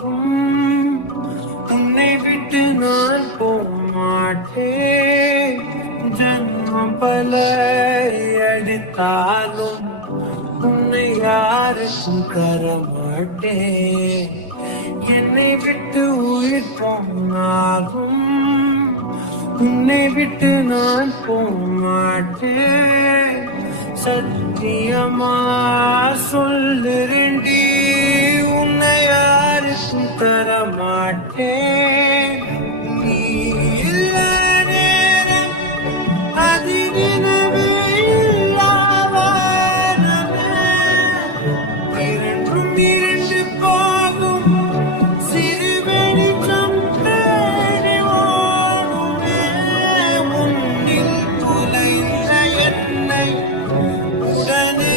போனாலும் உன்னை விட்டு நான் போமாட்டேன். ஜன்மம் பல அடித்தாலும் உன்னை யாருக்கும் தரமாட்டேன். என்னை விட்டு உயிர் போனாலும் உன்னை விட்டு நான் போமாட்டேன். சத்தியமா சொல்லுறேன்டி, உன்னை யாருக்கும் தரமாட்டேன். நீ இல்ல நேரம் அது நினைவே இல்லாவானமே. இரண்டும் இரண்டு போகும் சிறு வெளிச்சம் தேடி ஓடுமே. முன்னில் துளைந்த என்னை உடனே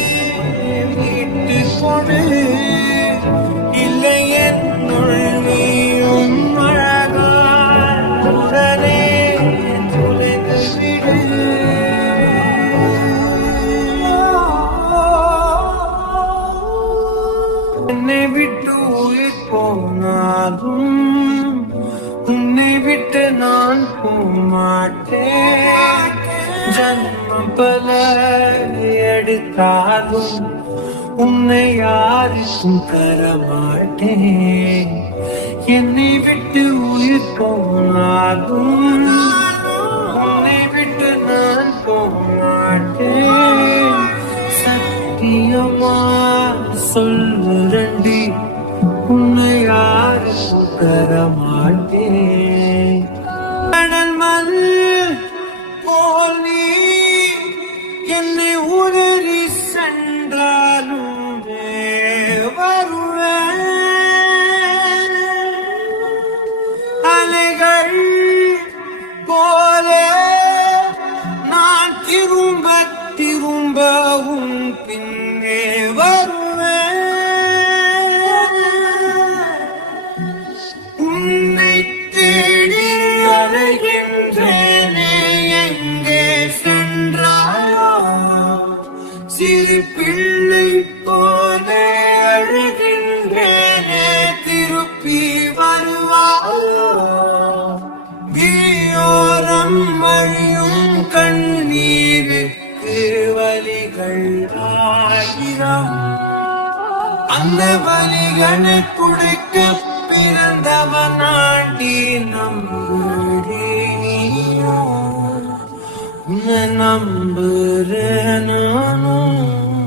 மீட்டு கொடு. இல்லை என்னுள் நீயும் அழகாய் உடனே துளைந்து விடு. என்னை விட்டு உயிர் போனாலும் உன்னை விட்டு நான் போமாட்டேன். ஜன்மம் பல எடுத்தாலும் உன்னை யாருக்கும் தரமாட்டேன். என்னை விட்டு உயிர் போனாலும் உன்னை விட்டு நான் போமாட்டேன். சத்தியமா சொல்லுறண்டி, உன்னை யாருக்கும் தரமாட்டேன். கடல் மண் போல் நீ என்னை உணரி சென்றாலும் வருவேன். அலைகள் போல நான் திரும்ப திரும்ப உன் பின்னே வருவேன். உன்னை தேடி அலைகின்றேனே, எங்கே சென்றாயோ? சிறு பிள்ளை போல அழுகின்றேனே, திருப்பி வருவாயோ? விழியோரம் வழியும் கண்ணீருக்கு வலிகள் ஆயிரம். அந்த வலிகளை துடைக்க பிறந்தவனாண்டி நம்புறேன். உன்னை நம்புறேன் நானும்.